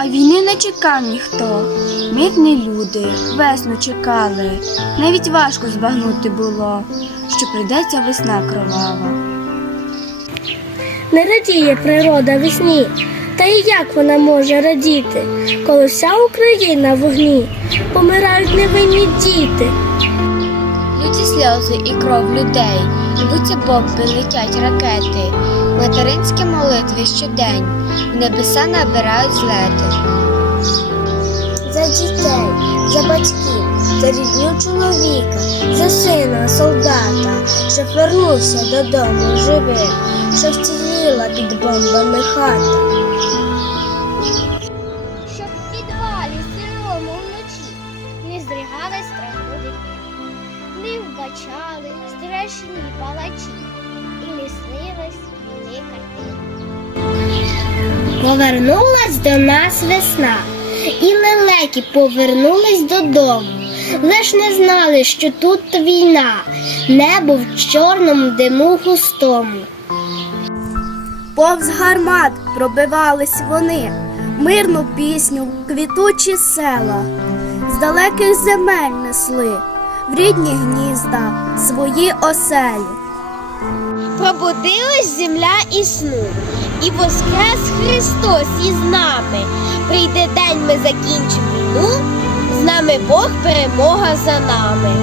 А війни не чекав ніхто. Мирні люди весну чекали. Навіть важко збагнути було, що прийдеться весна кровава. Не радіє природа весні. Та і як вона може радіти, коли вся Україна в вогні, помирають невинні діти. Сльози і кров людей, рвуться бомби, летять ракети, материнські молитви щодень, в небеса набирають злети. За дітей, за батьків, за рідню чоловіка, за сина, солдата, що вернувся додому живим, що вціліла під бомбами хата. Не вбачали страшні палачі і не снилась війни картини. Повернулась до нас весна, і лелеки повернулись додому. Лиш не знали, що тут війна, небо в чорному диму густому. Повз гармат пробивались вони, мирну пісню, квітучі села, з далеких земель несли в рідні гнізда свої оселі. Пробудилась земля і сну, і воскрес Христос із нами. Прийде день, ми закінчимо війну, з нами Бог перемога за нами.